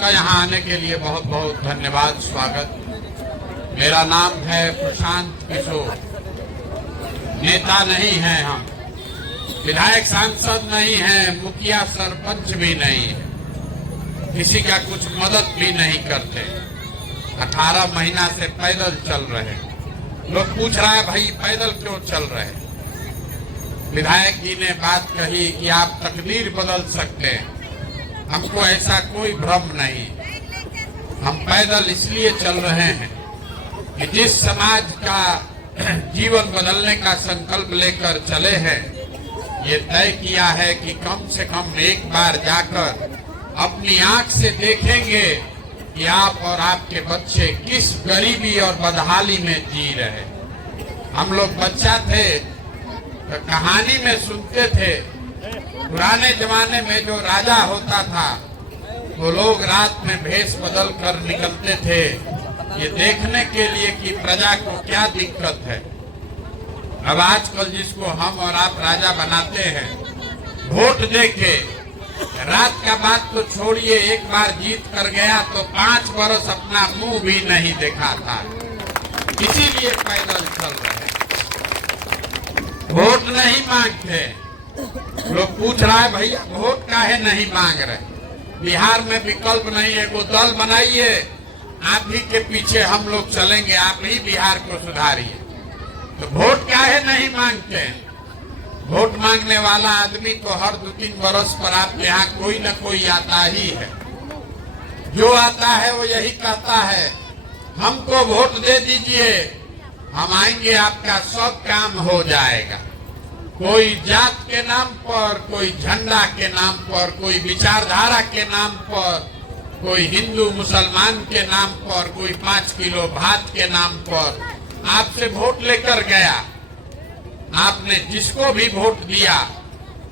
आपका यहाँ आने के लिए बहुत बहुत धन्यवाद, स्वागत। मेरा नाम है प्रशांत किशोर। नेता नहीं हैं हम, विधायक सांसद नहीं हैं, मुखिया सरपंच भी नहीं है, किसी का कुछ मदद भी नहीं करते। 18 महीना से पैदल चल रहे। लोग पूछ रहा है भाई पैदल क्यों चल रहे? विधायक जी ने बात कही कि आप तकदीर बदल सकते हैं। हमको ऐसा कोई भ्रम नहीं। हम पैदल इसलिए चल रहे हैं कि जिस समाज का जीवन बदलने का संकल्प लेकर चले हैं, ये तय किया है कि कम से कम एक बार जाकर अपनी आंख से देखेंगे कि आप और आपके बच्चे किस गरीबी और बदहाली में जी रहे। हम लोग बच्चा थे तो कहानी में सुनते थे, पुराने जमाने में जो राजा होता था वो लोग रात में भेष बदल कर निकलते थे, ये देखने के लिए कि प्रजा को क्या दिक्कत है। अब आजकल जिसको हम और आप राजा बनाते हैं, वोट देके रात का बात तो छोड़िए, एक बार जीत कर गया तो 5 बरस अपना मुंह भी नहीं देखा था। इसीलिए पैदल चल रहे। वोट नहीं मांगते। लोग पूछ रहा है भैया वोट काहे नहीं मांग रहे? बिहार में विकल्प नहीं है, वो दल बनाइए, आप ही के पीछे हम लोग चलेंगे, आप ही बिहार को सुधारिए। तो वोट काहे नहीं मांगते? वोट मांगने वाला आदमी तो हर 2-3 बरस पर आपके यहाँ कोई न कोई आता ही है। जो आता है वो यही कहता है हमको वोट दे दीजिए, हम आएंगे, आपका सब काम हो जाएगा। कोई जात के नाम पर, कोई झंडा के नाम पर, कोई विचारधारा के नाम पर, कोई हिंदू मुसलमान के नाम पर, कोई 5 किलो भात के नाम पर आपसे वोट लेकर गया। आपने जिसको भी वोट दिया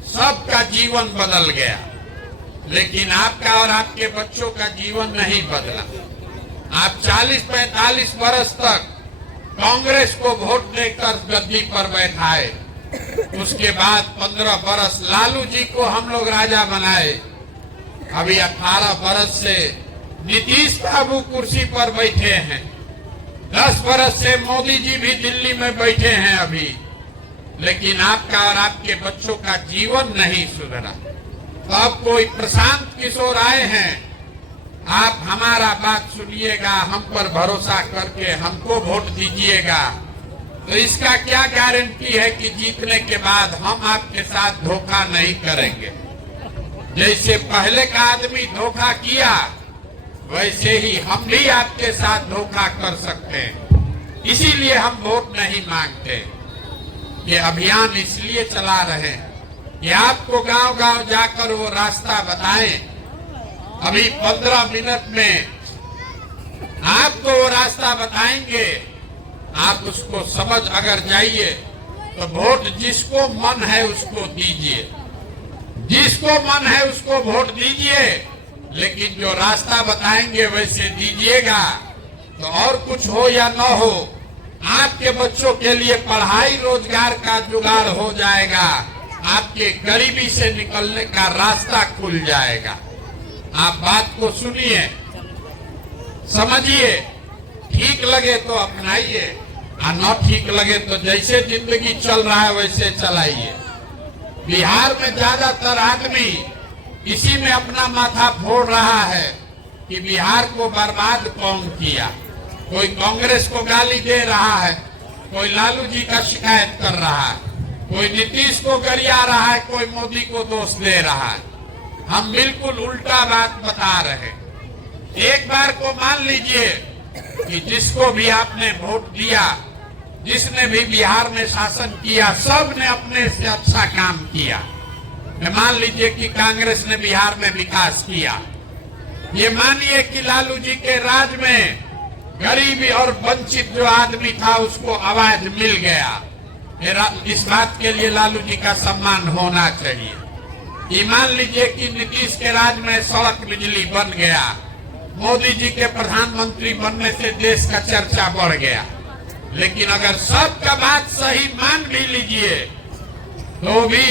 सबका जीवन बदल गया, लेकिन आपका और आपके बच्चों का जीवन नहीं बदला। आप 40-45 बरस तक कांग्रेस को वोट देकर गद्दी पर बैठाए, उसके बाद 15 बरस लालू जी को हम लोग राजा बनाए। अभी 18 बरस से नीतीश बाबू कुर्सी पर बैठे हैं, 10 बरस से मोदी जी भी दिल्ली में बैठे हैं अभी, लेकिन आपका और आपके बच्चों का जीवन नहीं सुधरा। तो अब कोई प्रशांत किशोर आए हैं, आप हमारा बात सुनिएगा, हम पर भरोसा करके हमको वोट दीजिएगा, तो इसका क्या गारंटी है कि जीतने के बाद हम आपके साथ धोखा नहीं करेंगे? जैसे पहले का आदमी धोखा किया, वैसे ही हम भी आपके साथ धोखा कर सकते हैं। इसीलिए हम वोट नहीं मांगते। ये अभियान इसलिए चला रहे कि आपको गांव-गांव जाकर वो रास्ता बताएं। अभी 15 मिनट में आपको वो रास्ता बताएंगे, आप उसको समझ अगर जाइए तो वोट जिसको मन है उसको दीजिए, जिसको मन है उसको वोट दीजिए, लेकिन जो रास्ता बताएंगे वैसे दीजिएगा। तो और कुछ हो या न हो, आपके बच्चों के लिए पढ़ाई रोजगार का जुगाड़ हो जाएगा, आपके गरीबी से निकलने का रास्ता खुल जाएगा। आप बात को सुनिए, समझिए, ठीक लगे तो अपनाइए, और न ठीक लगे तो जैसे जिंदगी चल रहा है वैसे चलाइए। बिहार में ज्यादातर आदमी इसी में अपना माथा फोड़ रहा है कि बिहार को बर्बाद कौन किया। कोई कांग्रेस को गाली दे रहा है, कोई लालू जी का शिकायत कर रहा है, कोई नीतीश को गरिया रहा है, कोई मोदी को दोष दे रहा है। हम बिल्कुल उल्टा बात बता रहे। एक बार को मान लीजिए कि जिसको भी आपने वोट दिया, जिसने भी बिहार में शासन किया, सब ने अपने से अच्छा काम किया। मान लीजिए कि कांग्रेस ने बिहार में विकास किया, ये मानिए कि लालू जी के राज में गरीबी और वंचित जो आदमी था उसको आवाज मिल गया। इस बात के लिए लालू जी का सम्मान होना चाहिए। ये मान लीजिए कि नीतीश के राज में सड़क बिजली बन गया, मोदी जी के प्रधानमंत्री बनने से देश का चर्चा बढ़ गया। लेकिन अगर सबका बात सही मान भी लीजिए तो भी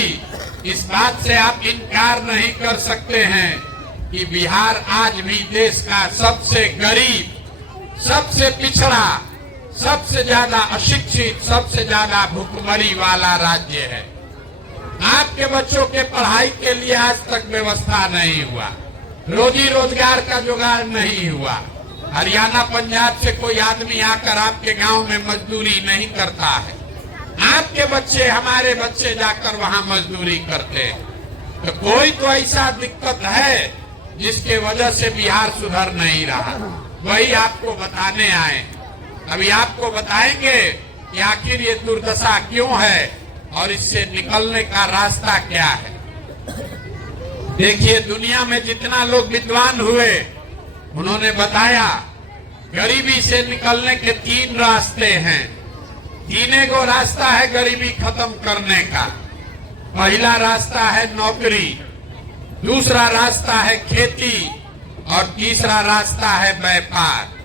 इस बात से आप इनकार नहीं कर सकते हैं कि बिहार आज भी देश का सबसे गरीब, सबसे पिछड़ा, सबसे ज्यादा अशिक्षित, सबसे ज्यादा भुखमरी वाला राज्य है। आपके बच्चों के पढ़ाई के लिए आज तक व्यवस्था नहीं हुआ, रोजी रोजगार का जुगाड़ नहीं हुआ। हरियाणा पंजाब से कोई आदमी आकर आपके गांव में मजदूरी नहीं करता है। आपके बच्चे, हमारे बच्चे जाकर वहां मजदूरी करते हैं। तो कोई तो ऐसा दिक्कत है जिसके वजह से बिहार सुधर नहीं रहा, वही आपको बताने आए। अभी आपको बताएंगे कि आखिर ये दुर्दशा क्यों है और इससे निकलने का रास्ता क्या है। देखिए, दुनिया में जितना लोग विद्वान हुए उन्होंने बताया गरीबी से निकलने के 3 रास्ते हैं। तीने को रास्ता है गरीबी खत्म करने का। पहला रास्ता है नौकरी, दूसरा रास्ता है खेती और तीसरा रास्ता है व्यापार।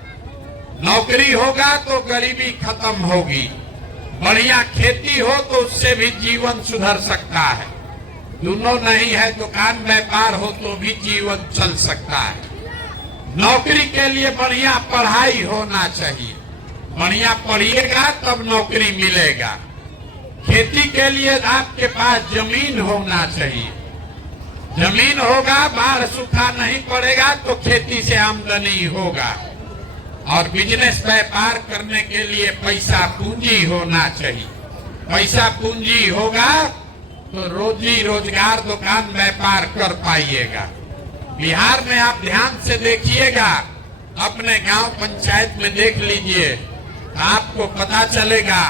नौकरी होगा तो गरीबी खत्म होगी, बढ़िया खेती हो तो उससे भी जीवन सुधर सकता है। दोनों नहीं है, दुकान व्यापार हो तो भी जीवन चल सकता है। नौकरी के लिए बढ़िया पढ़ाई होना चाहिए, बढ़िया पढ़िएगा तब नौकरी मिलेगा। खेती के लिए आपके पास जमीन होना चाहिए, जमीन होगा, बाढ़ सूखा नहीं पड़ेगा तो खेती से आमदनी होगा। और बिजनेस व्यापार करने के लिए पैसा पूंजी होना चाहिए, पैसा पूंजी होगा तो रोजी रोजगार, दुकान व्यापार कर पाइएगा। बिहार में आप ध्यान से देखिएगा, अपने गांव पंचायत में देख लीजिए, आपको पता चलेगा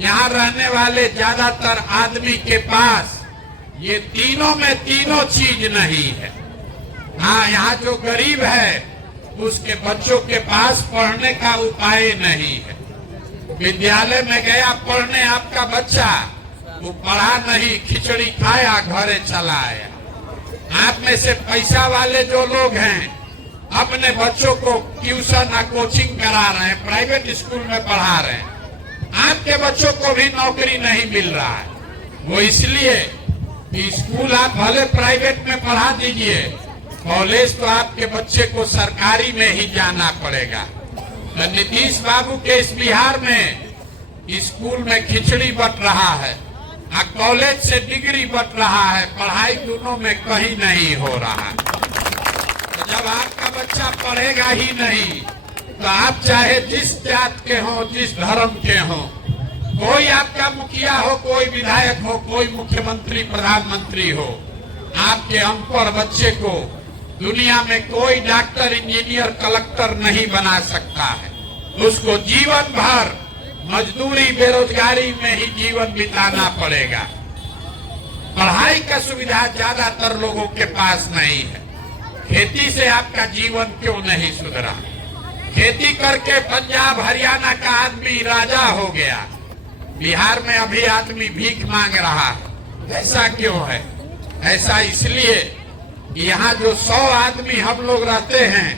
यहाँ रहने वाले ज्यादातर आदमी के पास ये तीनों में तीनों चीज नहीं है। हाँ, यहाँ जो गरीब है उसके बच्चों के पास पढ़ने का उपाय नहीं है। विद्यालय में गया पढ़ने आपका बच्चा, वो पढ़ा नहीं, खिचड़ी खाया, घरे चला आया। आप में से पैसा वाले जो लोग हैं अपने बच्चों को ट्यूशन या कोचिंग करा रहे हैं, प्राइवेट स्कूल में पढ़ा रहे हैं। आपके बच्चों को भी नौकरी नहीं मिल रहा है। वो इसलिए कि स्कूल आप भले प्राइवेट में पढ़ा दीजिए, कॉलेज तो आपके बच्चे को सरकारी में ही जाना पड़ेगा। तो नीतीश बाबू के इस बिहार में स्कूल में खिचड़ी बट रहा है और कॉलेज से डिग्री बट रहा है, पढ़ाई दोनों में कहीं नहीं हो रहा है। तो जब आपका बच्चा पढ़ेगा ही नहीं तो आप चाहे जिस जात के हो, जिस धर्म के हो, कोई आपका मुखिया हो, कोई विधायक हो, कोई मुख्यमंत्री प्रधानमंत्री हो, आपके अनपढ़ बच्चे को दुनिया में कोई डॉक्टर, इंजीनियर, कलेक्टर नहीं बना सकता है। उसको जीवन भर मजदूरी, बेरोजगारी में ही जीवन बिताना पड़ेगा। पढ़ाई का सुविधा ज्यादातर लोगों के पास नहीं है। खेती से आपका जीवन क्यों नहीं सुधरा? खेती करके पंजाब हरियाणा का आदमी राजा हो गया, बिहार में अभी आदमी भीख मांग रहा है। ऐसा क्यों है? ऐसा इसलिए कि यहाँ जो 100 आदमी हम लोग रहते हैं,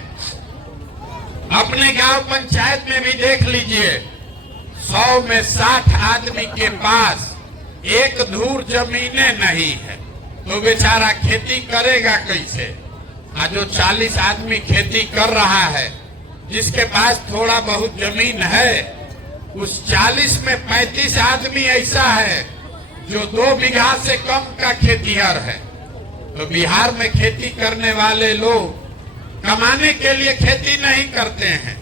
अपने गांव पंचायत में भी देख लीजिए, 100 में 60 आदमी के पास एक धूर जमीनें नहीं है, तो बेचारा खेती करेगा कैसे? जो 40 आदमी खेती कर रहा है, जिसके पास थोड़ा बहुत जमीन है, उस 40 में 35 आदमी ऐसा है जो 2 बीघा से कम का खेतीहर है। तो बिहार में खेती करने वाले लोग कमाने के लिए खेती नहीं करते हैं,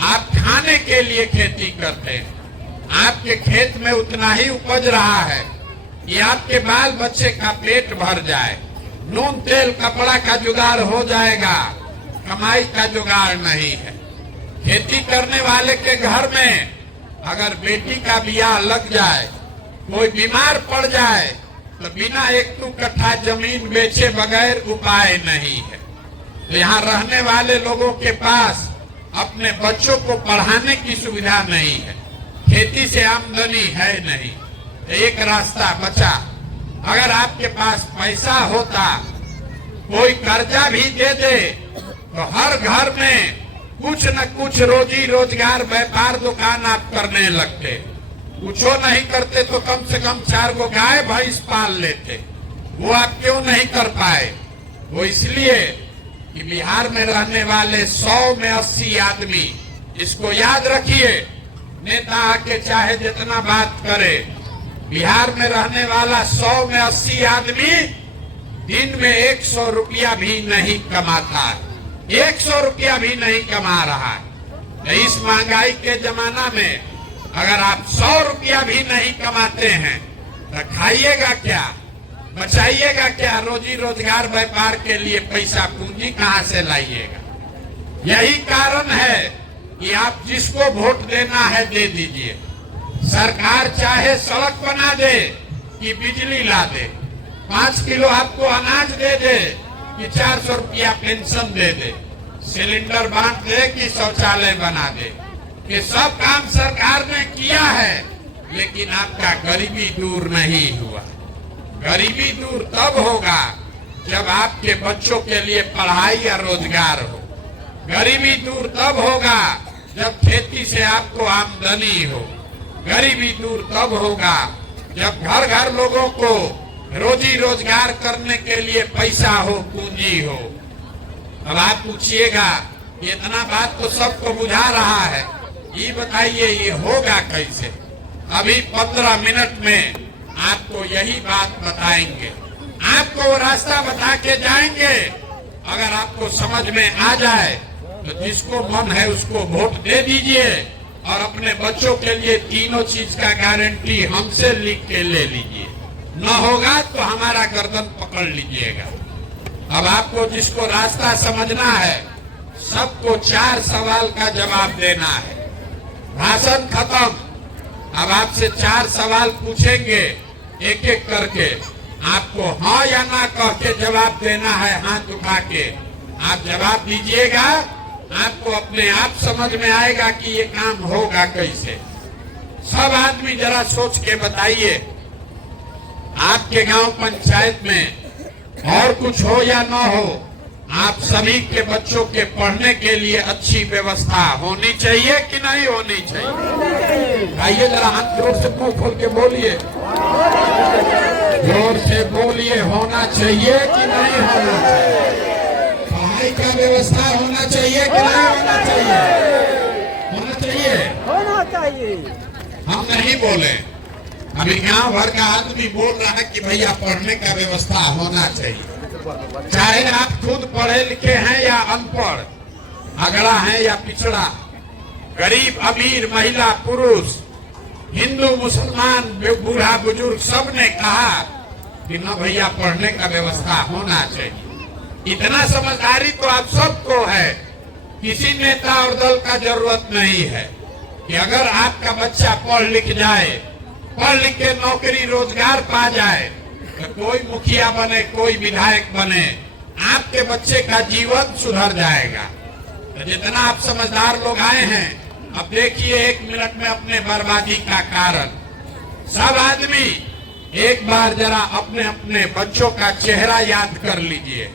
आप खाने के लिए खेती करते हैं। आपके खेत में उतना ही उपज रहा है कि आपके बाल बच्चे का पेट भर जाए, नून तेल कपड़ा का जुगाड़ हो जाएगा, कमाई का जुगाड़ नहीं है। खेती करने वाले के घर में अगर बेटी का ब्याह लग जाए, कोई बीमार पड़ जाए, तो बिना 1-2 कट्ठा जमीन बेचे बगैर उपाय नहीं है। तो यहाँ रहने वाले लोगों के पास अपने बच्चों को पढ़ाने की सुविधा नहीं है, खेती से आमदनी है नहीं। एक रास्ता बचा, अगर आपके पास पैसा होता, कोई कर्जा भी दे दे, तो हर घर में कुछ न कुछ रोजी रोजगार, व्यापार, दुकान आप करने लगते। कुछ नहीं करते तो कम से कम 4 गो गाय भैंस पाल लेते। वो आप क्यों नहीं कर पाए? वो इसलिए कि बिहार में रहने वाले 100 में 80 आदमी, इसको याद रखिए, नेता आके चाहे जितना बात करे, बिहार में रहने वाला 100 में 80 आदमी दिन में 100 रुपया भी नहीं कमाता है, 100 रुपया भी नहीं कमा रहा है। इस महंगाई के जमाना में अगर आप 100 रुपया भी नहीं कमाते हैं तो खाइएगा क्या, बचाइएगा क्या, रोजी रोजगार व्यापार के लिए पैसा पूंजी कहां से लाइएगा। यही कारण है कि आप जिसको वोट देना है दे दीजिए। सरकार चाहे सड़क बना दे कि बिजली ला दे, 5 किलो आपको अनाज दे दे कि 400 रुपया पेंशन दे दे, सिलेंडर बांट दे कि शौचालय बना दे, कि सब काम सरकार ने किया है, लेकिन आपका गरीबी दूर नहीं हुआ। गरीबी दूर तब होगा जब आपके बच्चों के लिए पढ़ाई या रोजगार हो। गरीबी दूर तब होगा जब खेती से आपको आमदनी हो। गरीबी दूर तब होगा जब घर घर लोगों को रोजी रोजगार करने के लिए पैसा हो, पूंजी हो। अब आप पूछिएगा इतना बात तो सबको बुझा रहा है, ये बताइए ये होगा कैसे। अभी 15 मिनट में आपको यही बात बताएंगे, आपको वो रास्ता बता के जाएंगे। अगर आपको समझ में आ जाए तो जिसको मन है उसको वोट दे दीजिए और अपने बच्चों के लिए तीनों चीज का गारंटी हमसे लिख के ले लीजिए। न होगा तो हमारा गर्दन पकड़ लीजिएगा। अब आपको जिसको रास्ता समझना है, सबको 4 सवाल का जवाब देना है। भाषण खत्म। अब आपसे 4 सवाल पूछेंगे एक एक करके, आपको हाँ या ना कह के जवाब देना है, हाथ उठा के आप जवाब दीजिएगा। आपको अपने आप समझ में आएगा कि ये काम होगा कैसे। सब आदमी जरा सोच के बताइए, आपके गांव पंचायत में और कुछ हो या ना हो, आप सभी के बच्चों के पढ़ने के लिए अच्छी व्यवस्था होनी चाहिए कि नहीं होनी चाहिए? आइए जरा हाथ जोर से मुंह खोल के बोलिए, जोर से बोलिए, होना चाहिए कि नहीं होना चाहिए? पढ़ाई का व्यवस्था होना चाहिए कि नहीं होना चाहिए? होना चाहिए, होना चाहिए। हम नहीं बोले, अभी गांव भर का आदमी बोल रहा है कि भैया पढ़ने का व्यवस्था होना चाहिए। चाहे आप खुद पढ़े लिखे हैं या अनपढ़, अगड़ा है या पिछड़ा, गरीब अमीर, महिला पुरुष, हिंदू मुसलमान, बूढ़ा बुजुर्ग, सब ने कहा कि ना भैया पढ़ने का व्यवस्था होना चाहिए। इतना समझदारी तो आप सबको है, किसी नेता और दल का जरूरत नहीं है कि अगर आपका बच्चा पढ़ लिख जाए, पढ़ लिख के नौकरी रोजगार पा जाए, तो कोई मुखिया बने, कोई विधायक बने, आपके बच्चे का जीवन सुधर जाएगा। तो जितना आप समझदार लोग आए हैं, अब देखिए 1 मिनट में अपने बर्बादी का कारण। सब आदमी एक बार जरा अपने अपने बच्चों का चेहरा याद कर लीजिए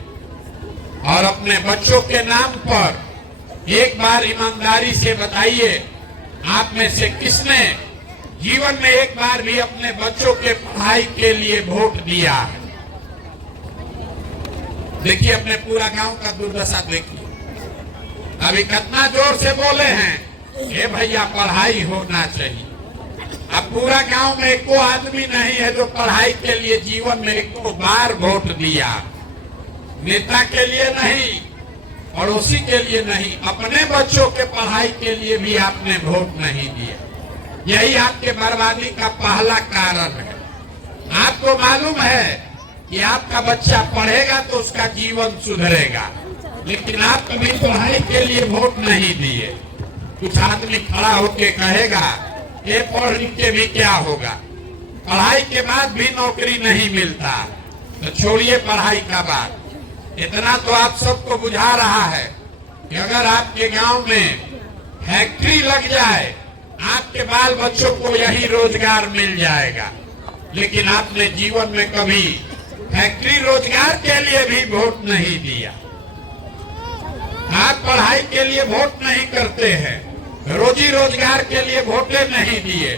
और अपने बच्चों के नाम पर एक बार ईमानदारी से बताइए, आप में से किसने जीवन में एक बार भी अपने बच्चों के पढ़ाई के लिए वोट दिया है? देखिए अपने पूरा गांव का दुर्दशा देखिए। अभी कितना जोर से बोले हैं, ये भैया पढ़ाई होना चाहिए। अब पूरा गांव में एको आदमी नहीं है जो पढ़ाई के लिए जीवन में एको बार वोट दिया। नेता के लिए नहीं, पड़ोसी के लिए नहीं, अपने बच्चों के पढ़ाई के लिए भी आपने वोट नहीं दिया। यही आपके बर्बादी का पहला कारण है। आपको मालूम है कि आपका बच्चा पढ़ेगा तो उसका जीवन सुधरेगा, लेकिन आप कभी पढ़ाई के लिए वोट नहीं दिए। कुछ आदमी खड़ा होके कहेगा ये पढ़ लिख के भी क्या होगा, पढ़ाई के बाद भी नौकरी नहीं मिलता, तो छोड़िए पढ़ाई का बात। इतना तो आप सबको बुझा रहा है कि अगर आपके गांव में फैक्ट्री लग जाए, आपके बाल बच्चों को यही रोजगार मिल जाएगा। लेकिन आपने जीवन में कभी फैक्ट्री रोजगार के लिए भी वोट नहीं दिया। आप पढ़ाई के लिए वोट नहीं करते हैं, रोजी रोजगार के लिए वोटे नहीं दिए।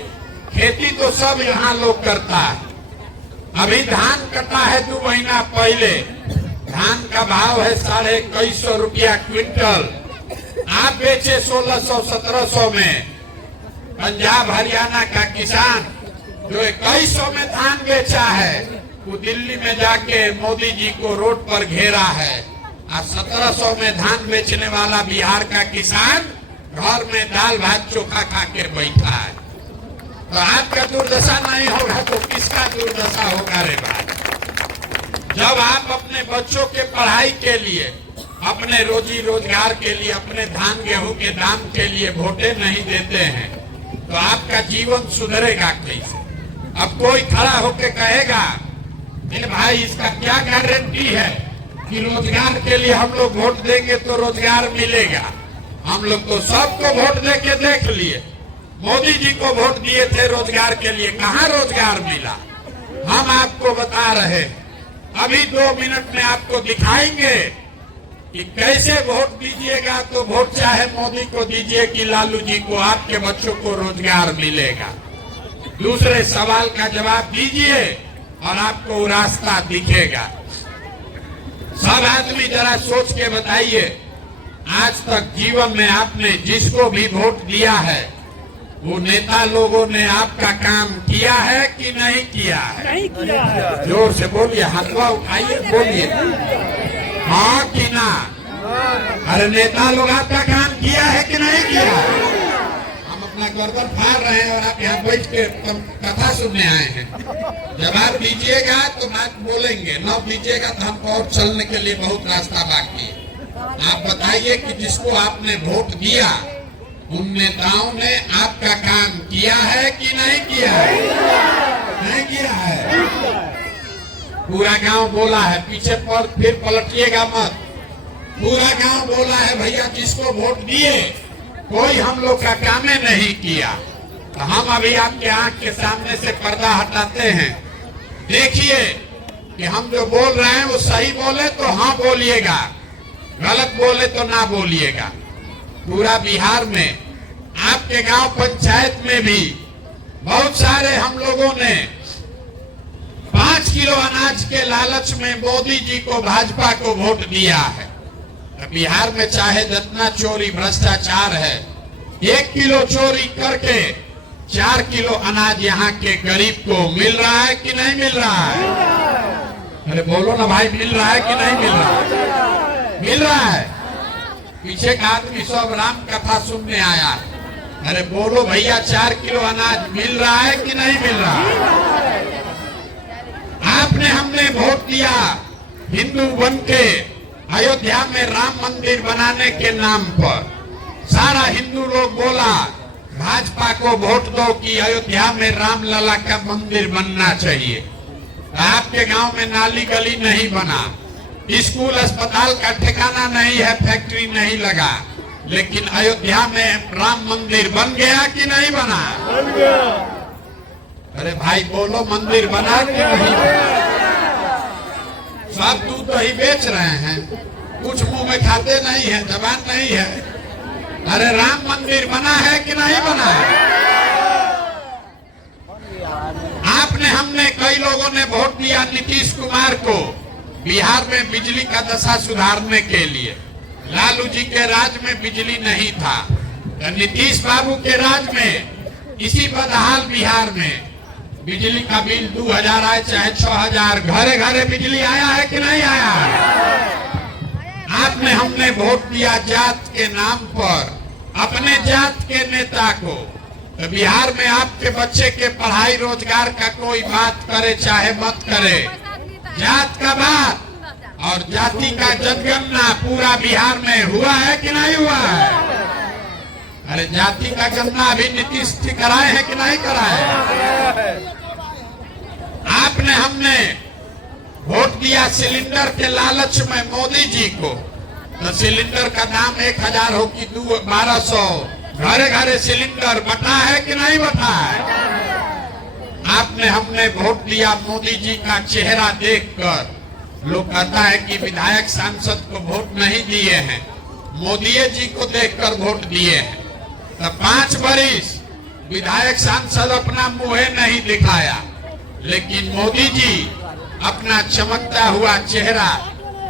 खेती तो सब यहाँ लोग करता है। अभी धान कटा है 2 महीना पहले, धान का का भाव है 2150 रुपया क्विंटल, आप बेचे 1600-1700 में। पंजाब हरियाणा का किसान जो 2100 में धान बेचा है, वो दिल्ली में जाके मोदी जी को रोड पर घेरा है। और 1700 में धान बेचने वाला बिहार का किसान घर में दाल भात चोखा खा के बैठा है। तो आपका दुर्दशा नहीं होगा तो किसका दुर्दशा होगा रे भाई? जब आप अपने बच्चों के पढ़ाई के लिए, अपने रोजी रोजगार के लिए, अपने धान गेहूं के दाम के लिए वोटें नहीं देते हैं, तो आपका जीवन सुधरेगा कैसे? अब कोई खड़ा होके कहेगा कि भाई इसका क्या गारंटी है कि रोजगार के लिए हम लोग वोट देंगे तो रोजगार मिलेगा? हम लोग तो सबको वोट दे के देख लिए। मोदी जी को वोट दिए थे रोजगार के लिए, कहाँ रोजगार मिला? हम आपको बता रहे, अभी 2 मिनट में आपको दिखाएंगे कि कैसे वोट दीजिएगा। तो वोट चाहे मोदी को दीजिए कि लालू जी को, आपके बच्चों को रोजगार मिलेगा। दूसरे सवाल का जवाब दीजिए और आपको वो रास्ता दिखेगा। सब आदमी जरा सोच के बताइए, आज तक जीवन में आपने जिसको भी वोट दिया है, वो नेता लोगों ने आपका काम किया है कि नहीं किया है? नहीं किया है। जोर से बोलिए, हाथवा उठाइए, बोलिए हाँ कि ना। अरे नेता लोग आपका काम किया है कि नहीं किया? हम अपना गर्दन फाड़ रहे हैं और आप यहाँ बैठ के कथा सुनने आए हैं। जवाब दीजिएगा तो बात बोलेंगे, न दीजिएगा तो हमको और चलने के लिए बहुत रास्ता बाकी है। आप बताइए कि जिसको आपने वोट दिया, उन नेताओं ने आपका काम किया है कि नहीं किया है? नहीं किया है। पूरा गांव बोला है, पीछे पर फिर पलटिएगा मत। पूरा गांव बोला है भैया जिसको वोट दिए कोई हम लोग का काम नहीं किया। तो हम अभी आपके आंख के सामने से पर्दा हटाते हैं। देखिए कि हम जो बोल रहे हैं वो सही बोले तो हाँ बोलिएगा, गलत बोले तो ना बोलिएगा। पूरा बिहार में, आपके गांव पंचायत में भी बहुत सारे हम लोगों ने 5 किलो अनाज के लालच में मोदी जी को, भाजपा को वोट दिया है। तो बिहार में चाहे जितना चोरी भ्रष्टाचार है, 1 किलो चोरी करके 4 किलो अनाज यहाँ के गरीब को मिल रहा है कि नहीं मिल रहा है? अरे बोलो ना भाई, मिल रहा है कि नहीं मिल रहा है? मिल रहा है। पीछे का आदमी सब राम कथा सुनने आया है। अरे बोलो भैया, 4 किलो अनाज मिल रहा है कि नहीं मिल रहा है? आपने, हमने वोट दिया हिंदू बन के अयोध्या में राम मंदिर बनाने के नाम पर। सारा हिंदू लोग बोला भाजपा को वोट दो कि अयोध्या में राम लला का मंदिर बनना चाहिए। आपके गांव में नाली गली नहीं बना, स्कूल अस्पताल का ठिकाना नहीं है, फैक्ट्री नहीं लगा, लेकिन अयोध्या में राम मंदिर बन गया कि नहीं बना? बन गया। अरे भाई बोलो, मंदिर बना कि नहीं बना? सब दूध दही बेच रहे हैं, कुछ मुंह में खाते नहीं है, जबान नहीं है। अरे राम मंदिर बना है कि नहीं बना है? आपने, हमने, कई लोगों ने वोट दिया नीतीश कुमार को बिहार में बिजली का दशा सुधारने के लिए। लालू जी के राज में बिजली नहीं था, तो नीतीश बाबू के राज में इसी बदहाल बिहार में बिजली का बिल 2000 आए चाहे 6000, घरे घरे बिजली आया है कि नहीं आया? आपने, हमने वोट दिया जात के नाम पर अपने जात के नेता को। तो बिहार में आपके बच्चे के पढ़ाई रोजगार का कोई बात करे चाहे मत करे, जात का बात और जाति का जनगणना पूरा बिहार में हुआ है कि नहीं हुआ है? अरे जाति का गणना अभी नीतीश जी कराए हैं कि नहीं कराए? आपने, हमने वोट दिया सिलेंडर के लालच में मोदी जी को। तो सिलेंडर का दाम 1000 हो कि 1200, घरे घरे सिलेंडर बटा है कि नहीं बटा है? आपने, हमने वोट दिया मोदी जी का चेहरा देखकर। लोग कहता है कि विधायक सांसद को वोट नहीं दिए हैं, मोदी जी को देखकर वोट दिए हैं। तो 5 बरिस विधायक सांसद अपना मुंह नहीं दिखाया, लेकिन मोदी जी अपना चमकता हुआ चेहरा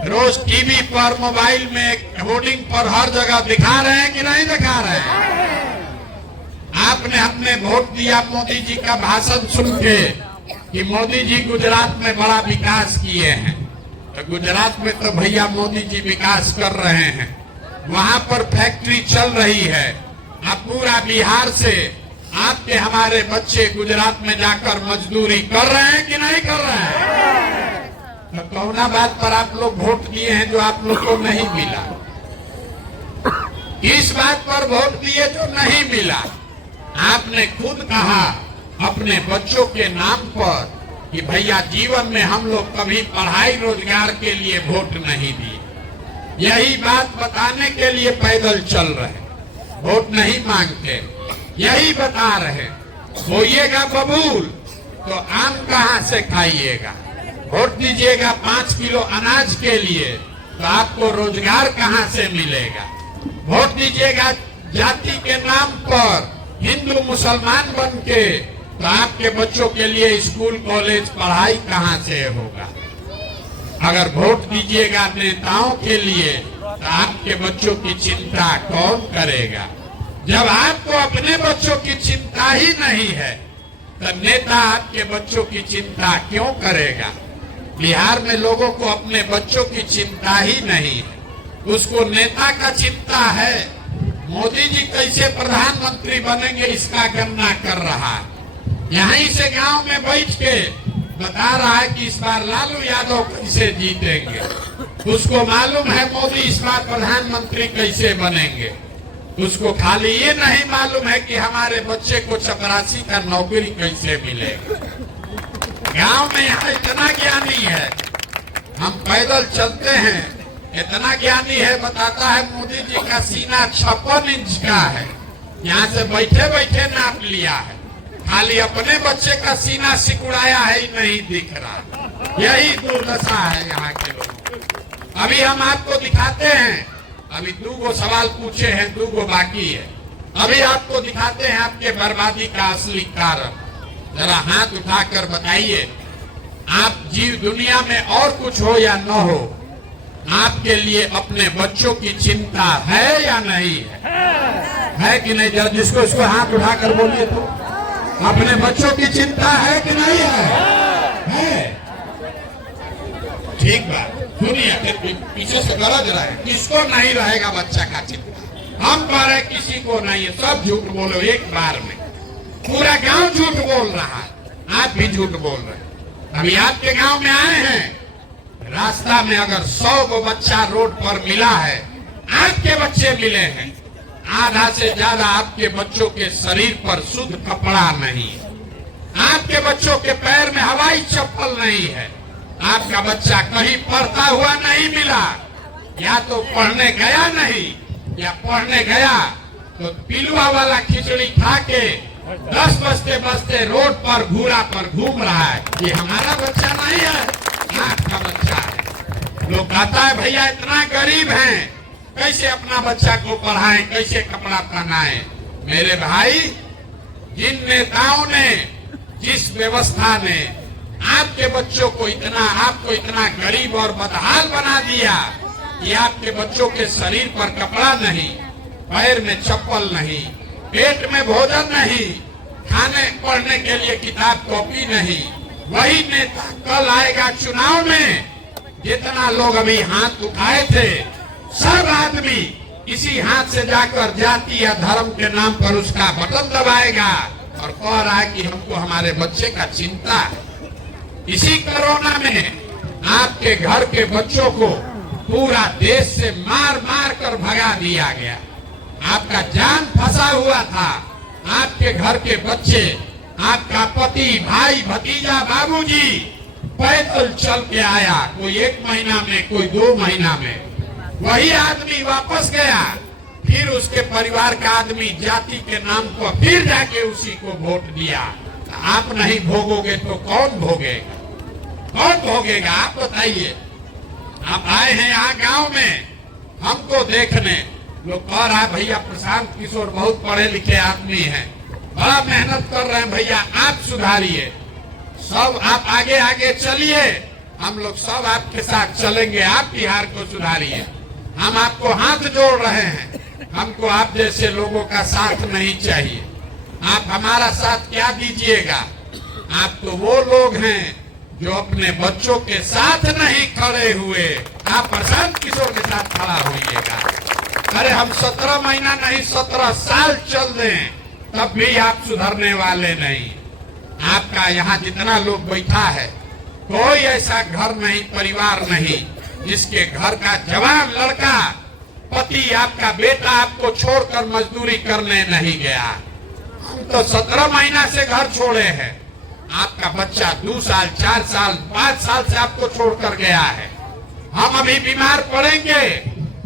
रोज टीवी पर, मोबाइल में, होर्डिंग पर हर जगह दिखा रहे हैं कि नहीं दिखा रहे हैं? आपने हमने वोट दिया मोदी जी का भाषण सुन के कि मोदी जी गुजरात में बड़ा विकास किए हैं। तो गुजरात में तो भैया मोदी जी विकास कर रहे हैं, वहां पर फैक्ट्री चल रही है। अब पूरा बिहार से आपके हमारे बच्चे गुजरात में जाकर मजदूरी कर रहे हैं कि नहीं कर रहे हैं? तो कौना बात पर आप लोग वोट दिए हैं जो आप लोग को नहीं मिला? इस बात पर वोट दिए जो नहीं मिला। आपने खुद कहा अपने बच्चों के नाम पर कि भैया जीवन में हम लोग कभी पढ़ाई रोजगार के लिए वोट नहीं दिए। यही बात बताने के लिए पैदल चल रहे, वोट नहीं मांगते, यही बता रहे। होइएगा बबूल तो आम कहाँ से खाइएगा? वोट दीजिएगा 5 किलो अनाज के लिए तो आपको रोजगार कहाँ से मिलेगा? वोट दीजिएगा जाति के नाम पर हिंदू मुसलमान बन के तो आपके बच्चों के लिए स्कूल कॉलेज पढ़ाई कहाँ से होगा? अगर वोट दीजिएगा नेताओं के लिए तो आपके बच्चों की चिंता कौन करेगा? जब आपको अपने बच्चों की चिंता ही नहीं है तो नेता आपके बच्चों की चिंता क्यों करेगा? बिहार में लोगों को अपने बच्चों की चिंता ही नहीं है, उसको नेता का चिंता है। मोदी जी कैसे प्रधानमंत्री बनेंगे इसका गणना कर रहा है। यहीं से गांव में बैठ के बता रहा है कि इस बार लालू यादव कैसे जीतेंगे। उसको मालूम है मोदी इस बार प्रधानमंत्री कैसे बनेंगे। उसको खाली ये नहीं मालूम है कि हमारे बच्चे को चपरासी का नौकरी कैसे मिलेगा। गांव में यहाँ इतना ज्ञानी है, हम पैदल चलते हैं, इतना ज्ञानी है, बताता है मोदी जी का सीना 56 इंच का है, यहाँ से बैठे बैठे नाप लिया है, खाली अपने बच्चे का सीना सिकुड़ाया है ही नहीं दिख रहा। यही दुर्दशा है यहाँ के लोगों। अभी हम आपको दिखाते हैं, अभी 2 सवाल पूछे हैं, 2 बाकी है। अभी आपको दिखाते हैं आपके बर्बादी का असली कारण। जरा हाथ उठाकर बताइए, आप जीव दुनिया में और कुछ हो या न हो, आपके लिए अपने बच्चों की चिंता है या नहीं है कि नहीं? जरा जिसको इसको हाथ उठाकर बोलिए तो, अपने बच्चों की चिंता है कि नहीं है? ठीक बात सुनिए, फिर पीछे से गरज रहा है, किसको नहीं रहेगा बच्चा का चिंता? हम कह रहे किसी को नहीं है, सब झूठ बोलो एक बार में। पूरा गांव झूठ बोल रहा है, आप भी झूठ बोल रहे हैं। अभी आपके गांव में आए हैं, रास्ता में अगर 100 बच्चा रोड पर मिला है, आपके बच्चे मिले हैं, आधा से ज्यादा आपके बच्चों के शरीर पर शुद्ध कपड़ा नहीं है, आपके बच्चों के पैर में हवाई चप्पल नहीं है, आपका बच्चा कहीं पढ़ता हुआ नहीं मिला, या तो पढ़ने गया नहीं, या पढ़ने गया तो पिलुआ वाला खिचड़ी खा के 10 बजते बजते रोड पर घूरा पर घूम रहा है। ये हमारा बच्चा नहीं है, आपका बच्चा है। लोग कहता है भैया इतना गरीब हैं, कैसे अपना बच्चा को पढ़ाएं, कैसे कपड़ा पहनाएं? मेरे भाई, जिन नेताओं ने, जिस व्यवस्था ने आपके बच्चों को आपको इतना गरीब और बदहाल बना दिया कि आपके बच्चों के शरीर पर कपड़ा नहीं, पैर में चप्पल नहीं, पेट में भोजन नहीं, खाने पढ़ने के लिए किताब कॉपी नहीं, वही नेता कल आएगा चुनाव में। जितना लोग अभी हाथ उठाए थे, सब आदमी इसी हाथ से जाकर जाति या धर्म के नाम पर उसका बटन दबाएगा और कह रहा है कि हमको हमारे बच्चे का चिंता है। इसी कोरोना में आपके घर के बच्चों को पूरा देश से मार मार कर भगा दिया गया। आपका जान फंसा हुआ था, आपके घर के बच्चे, आपका पति, भाई, भतीजा, बाबूजी पैदल चल के आया, कोई 1 महीना में, कोई 2 महीना में, वही आदमी वापस गया, फिर उसके परिवार का आदमी जाति के नाम पर फिर जाके उसी को वोट दिया। आप नहीं भोगोगे तो कौन भोगेगा? कौन भोगेगा आप बताइए। आप आए हैं यहाँ गांव में हमको देखने, लोग कह रहा है भैया प्रशांत किशोर बहुत पढ़े लिखे आदमी हैं, बड़ा मेहनत कर रहे हैं, भैया आप सुधारिए। सब आप आगे आगे चलिए हम लोग सब आपके साथ चलेंगे, आप बिहार को सुधारिए। हम आपको हाथ जोड़ रहे हैं, हमको आप जैसे लोगों का साथ नहीं चाहिए। आप हमारा साथ क्या दीजिएगा? आप तो वो लोग हैं जो अपने बच्चों के साथ नहीं खड़े हुए। आप प्रशांत किशोर के साथ खड़ा होइएगा। अरे हम 17 महीना नहीं 17 साल चल दें तब भी आप सुधरने वाले नहीं। आपका यहाँ जितना लोग बैठा है, कोई ऐसा घर नहीं, परिवार नहीं जिसके घर का जवान लड़का, पति, आपका बेटा आपको छोड़कर मजदूरी करने नहीं गया। हम तो 17 महीना से घर छोड़े हैं। आपका बच्चा 2 साल, 4 साल, 5 साल से आपको छोड़कर गया है। हम अभी बीमार पड़ेंगे,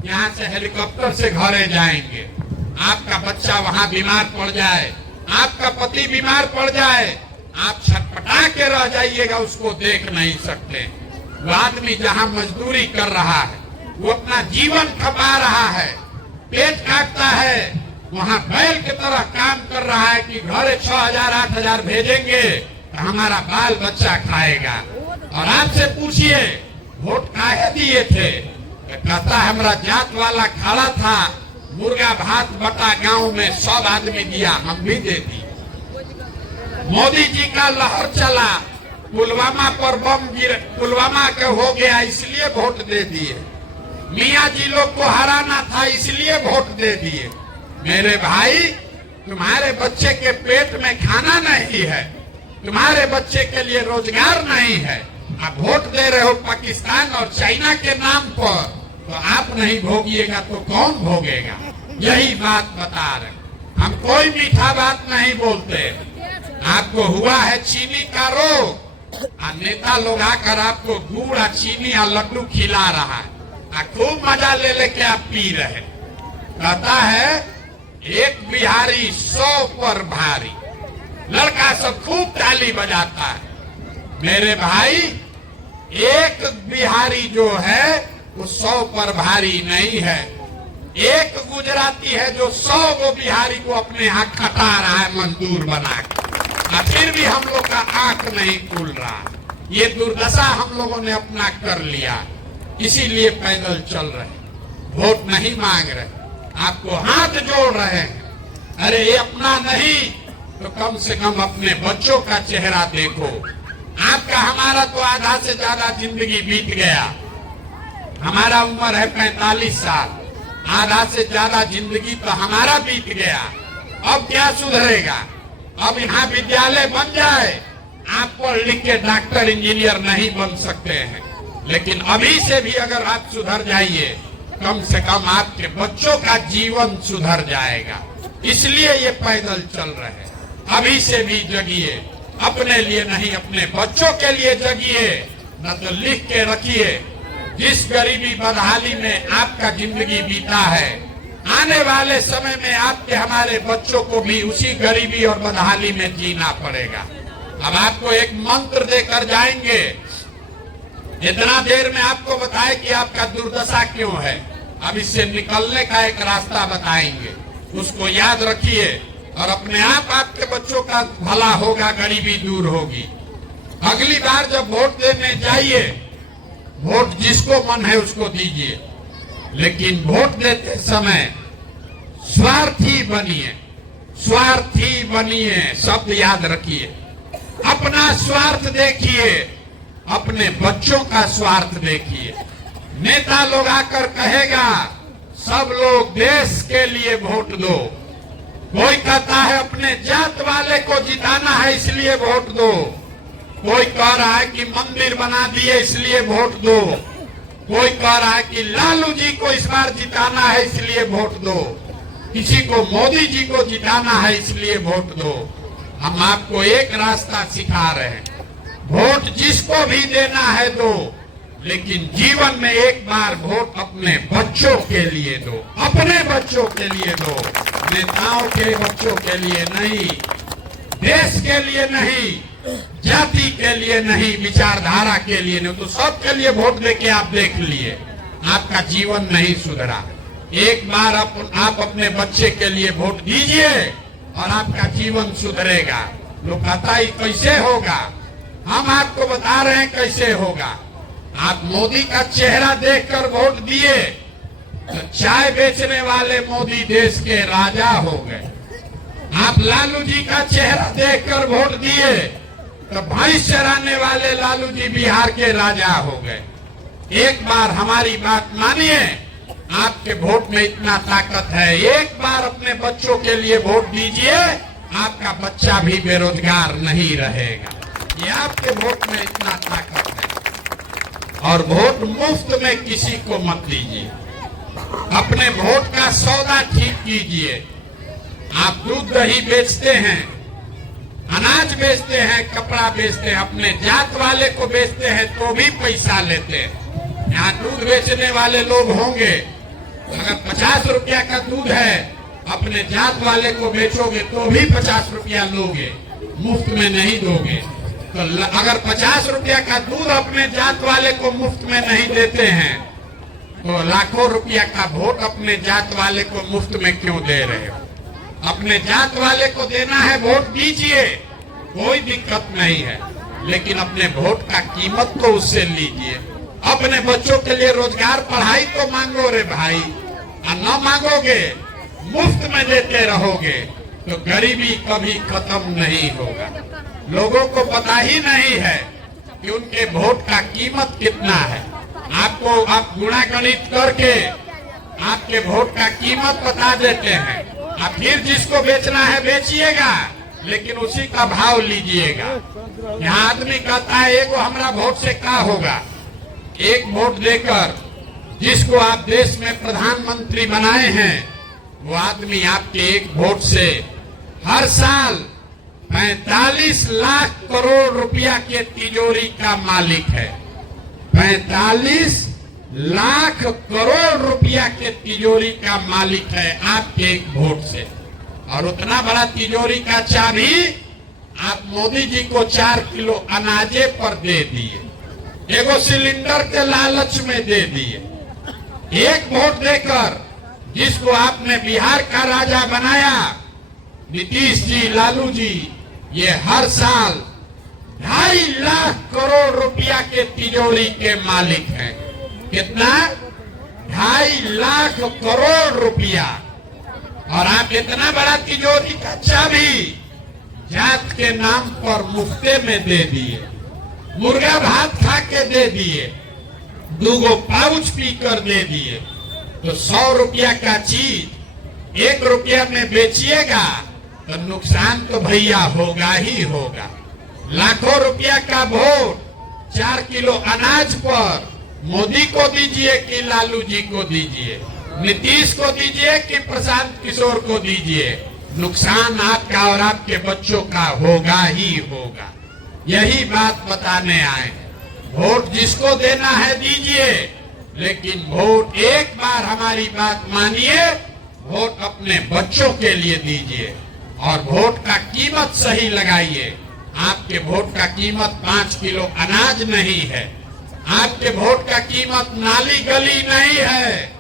यहाँ से हेलीकॉप्टर से घरे जाएंगे। आपका बच्चा वहाँ बीमार पड़ जाए, आपका पति बीमार पड़ जाए, आप छटपटा के रह जाइएगा, उसको देख नहीं सकते। वो आदमी जहाँ मजदूरी कर रहा है, वो अपना जीवन खपा रहा है, पेट काटता है, वहाँ बैल की तरह काम कर रहा है कि घरे 6,000 8,000 भेजेंगे तो हमारा बाल बच्चा खाएगा। और आपसे पूछिए वोट काहे दिए थे? कहता हमारा जात वाला खड़ा था, मुर्गा भात बटा गांव में सब आदमी दिया, हम भी दे दिए। मोदी जी का लहर चला, पुलवामा पर बम गिर, पुलवामा के हो गया इसलिए वोट दे दिए। मियाँ जी लोग को हराना था इसलिए वोट दे दिए। मेरे भाई, तुम्हारे बच्चे के पेट में खाना नहीं है, तुम्हारे बच्चे के लिए रोजगार नहीं है, आप वोट दे रहे हो पाकिस्तान और चाइना के नाम पर, तो आप नहीं भोगिएगा तो कौन भोगेगा? यही बात बता रहे। हम कोई मीठा बात नहीं बोलते। आपको हुआ है चीनी का रोग, नेता लोग आकर आपको गुड़ और चीनी और लड्डू खिला रहा है, खूब मजा ले लेके आप पी रहे। कहता है एक बिहारी 100 पर भारी, लड़का सब खूब ताली बजाता है। मेरे भाई, एक बिहारी जो है वो 100 पर भारी नहीं है। एक गुजराती है जो 100 गो बिहारी को अपने यहाँ खटा रहा है मजदूर बना के, फिर भी हम लोग का आंख नहीं खुल रहा। ये दुर्दशा हम लोगों ने अपना कर लिया, इसीलिए पैदल चल रहे, वोट नहीं मांग रहे, आपको हाथ जोड़ रहे हैं। अरे ये अपना नहीं तो कम से कम अपने बच्चों का चेहरा देखो। आपका हमारा तो आधा से ज्यादा जिंदगी बीत गया। हमारा उम्र है 45 साल, आधा से ज्यादा जिंदगी तो हमारा बीत गया। अब क्या सुधरेगा? अब यहाँ विद्यालय बन जाए, आप पढ़ लिख के डॉक्टर इंजीनियर नहीं बन सकते हैं, लेकिन अभी से भी अगर आप सुधर जाइए, कम से कम आपके बच्चों का जीवन सुधर जाएगा। इसलिए ये पैदल चल रहे हैं। अभी से भी जगिए, अपने लिए नहीं अपने बच्चों के लिए जगिए। न तो लिख के रखिए, जिस गरीबी बदहाली में आपका जिंदगी बीता है, आने वाले समय में आपके हमारे बच्चों को भी उसी गरीबी और बदहाली में जीना पड़ेगा। अब आपको एक मंत्र देकर जाएंगे, इतना देर में आपको बताए कि आपका दुर्दशा क्यों है। अब इससे निकलने का एक रास्ता बताएंगे, उसको याद रखिए और अपने आप आपके बच्चों का भला होगा, गरीबी दूर होगी। अगली बार जब वोट देने जाइए, वोट जिसको मन है उसको दीजिए, लेकिन वोट देते समय स्वार्थी बनिए, स्वार्थी बनिए, शब्द याद रखिए। अपना स्वार्थ देखिए, अपने बच्चों का स्वार्थ देखिए। नेता लोग आकर कहेगा सब लोग देश के लिए वोट दो, कोई कहता है अपने जात वाले को जिताना है इसलिए वोट दो, कोई कह रहा है कि मंदिर बना दिए इसलिए वोट दो, कोई कह रहा है कि लालू जी को इस बार जिताना है इसलिए वोट दो, किसी को मोदी जी को जिताना है इसलिए वोट दो। हम आपको एक रास्ता सिखा रहे हैं, वोट जिसको भी देना है दो, लेकिन जीवन में एक बार वोट अपने बच्चों के लिए दो, अपने बच्चों के लिए दो, नेताओं के बच्चों के लिए नहीं, देश के लिए नहीं, जाति के लिए नहीं, विचारधारा के लिए नहीं। तो सबके लिए वोट देके आप देख लिए, आपका जीवन नहीं सुधरा। एक बार आप अपने बच्चे के लिए वोट दीजिए और आपका जीवन सुधरेगा। लोग कहता है कैसे होगा, हम आपको बता रहे हैं कैसे होगा। आप मोदी का चेहरा देखकर वोट दिए तो चाय बेचने वाले मोदी देश के राजा हो गए। आप लालू जी का चेहरा देखकर वोट दिए तो भैंस चराने वाले लालू जी बिहार के राजा हो गए। एक बार हमारी बात मानिए, आपके वोट में इतना ताकत है। एक बार अपने बच्चों के लिए वोट दीजिए, आपका बच्चा भी बेरोजगार नहीं रहेगा। ये आपके वोट में इतना ताकत है। और वोट मुफ्त में किसी को मत दीजिए। अपने वोट का सौदा ठीक कीजिए। आप दूध दही बेचते हैं, अनाज बेचते हैं, कपड़ा बेचते हैं, अपने जात वाले को बेचते हैं तो भी पैसा लेते हैं। यहाँ दूध बेचने वाले लोग होंगे, अगर 50 रुपया का दूध है अपने जात वाले को बेचोगे तो भी 50 रुपया लोगे, मुफ्त में नहीं दोगे। तो अगर 50 रुपया का दूध अपने जात वाले को मुफ्त में नहीं देते हैं तो लाखों रुपया का वोट अपने जात वाले को मुफ्त में क्यों दे रहे हो? अपने जात वाले को देना है, वोट दीजिए, कोई दिक्कत नहीं है, लेकिन अपने वोट का कीमत तो उससे लीजिए। अपने बच्चों के लिए रोजगार, पढ़ाई तो मांगो रे भाई, और न मांगोगे मुफ्त में देते रहोगे तो गरीबी कभी खत्म नहीं होगा। लोगों को पता ही नहीं है कि उनके वोट का कीमत कितना है। आपको आप गुणा गणित करके आपके वोट का कीमत बता देते हैं। आप फिर जिसको बेचना है बेचिएगा, लेकिन उसी का भाव लीजिएगा। यहाँ आदमी कहता है एगो हमारा वोट से क्या होगा। एक वोट देकर जिसको आप देश में प्रधानमंत्री बनाए हैं, वो आदमी आपके एक वोट से हर साल 45 लाख करोड़ रुपया के तिजोरी का मालिक है। 45 लाख करोड़ रुपया के तिजोरी का मालिक है आपके एक वोट से। और उतना बड़ा तिजोरी का चाबी आप मोदी जी को 4 किलो अनाजे पर दे दिए, एगो सिलेंडर के लालच में दे दिए। एक वोट देकर जिसको आपने बिहार का राजा बनाया, नीतीश जी, लालू जी, ये हर साल 2.5 लाख करोड़ रुपया के तिजोरी के मालिक हैं। कितना? 2.5 लाख करोड़ रुपया। और आप इतना बड़ा तिजोरी का चाबी जात के नाम पर मुफ्ते में दे दिए, मुर्गा भात खा के दे दिए, 2 पाउच पीकर दे दिए। तो 100 रुपया का चीज 1 रुपया में बेचिएगा तो नुकसान तो भैया होगा ही होगा। लाखों रुपया का वोट 4 किलो अनाज पर मोदी को दीजिए कि लालू जी को दीजिए, नीतीश को दीजिए कि प्रशांत किशोर को दीजिए, नुकसान आपका और आपके बच्चों का होगा ही होगा। यही बात बताने आए। वोट जिसको देना है दीजिए, लेकिन वोट एक बार हमारी बात मानिए, वोट अपने बच्चों के लिए दीजिए और वोट का कीमत सही लगाइए। आपके वोट का कीमत 5 किलो अनाज नहीं है, आपके वोट का कीमत नाली गली नहीं है,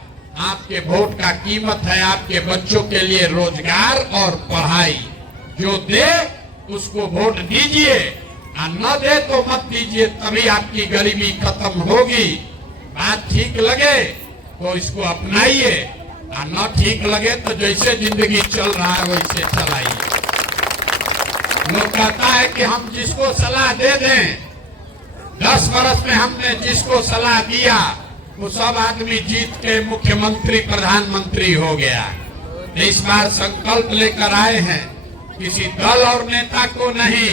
आपके वोट का कीमत है आपके बच्चों के लिए रोजगार और पढ़ाई। जो दे उसको वोट दीजिए, और न दे तो मत दीजिए, तभी आपकी गरीबी खत्म होगी। बात ठीक लगे तो इसको अपनाइए, और न ठीक लगे तो जैसे जिंदगी चल रहा है वैसे चलाइए। लोग कहता है कि हम जिसको सलाह दे दें, 10 वर्ष में हमने जिसको सलाह दिया वो सब आदमी जीत के मुख्यमंत्री प्रधानमंत्री हो गया। इस बार संकल्प लेकर आए हैं, किसी दल और नेता को नहीं,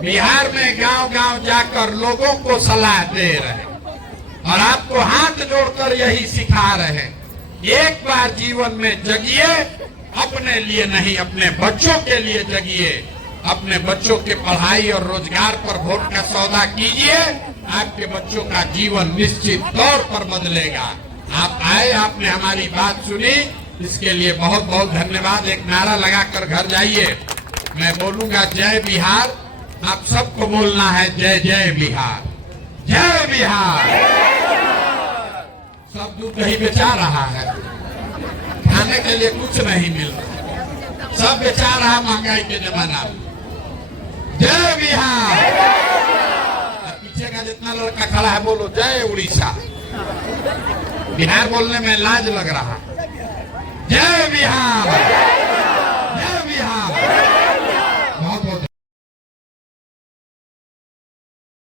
बिहार में गांव-गांव जाकर लोगों को सलाह दे रहे हैं और आपको हाथ जोड़कर यही सिखा रहे हैं। एक बार जीवन में जगिए, अपने लिए नहीं अपने बच्चों के लिए जगिए। अपने बच्चों के पढ़ाई और रोजगार पर वोट का सौदा कीजिए, आपके बच्चों का जीवन निश्चित तौर पर बदलेगा। आप आए, आपने हमारी बात सुनी, इसके लिए बहुत बहुत धन्यवाद। एक नारा लगाकर घर जाइए। मैं बोलूंगा जय बिहार, आप सबको बोलना है जय जय बिहार, जय बिहार। सब दूध दही बेचा रहा है, खाने के लिए कुछ नहीं मिल रहा, सब बेचा रहा महंगाई के जमाना में। जय बिहार। पीछे का जितना लड़का खड़ा है बोलो जय उड़ीसा। बिहार बोलने में लाज लग रहा। जय बिहार।